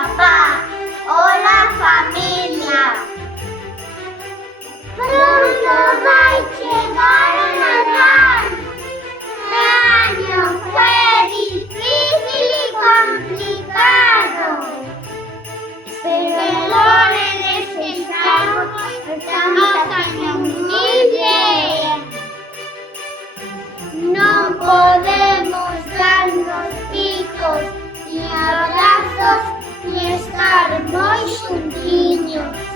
papá. Hola, familia. Pronto vai chegar o Natal. Este año fue difícil y complicado, pero necesitamos hacerlo muy bien. No podemos darnos picos ni abrazos ni estar muy juntiños.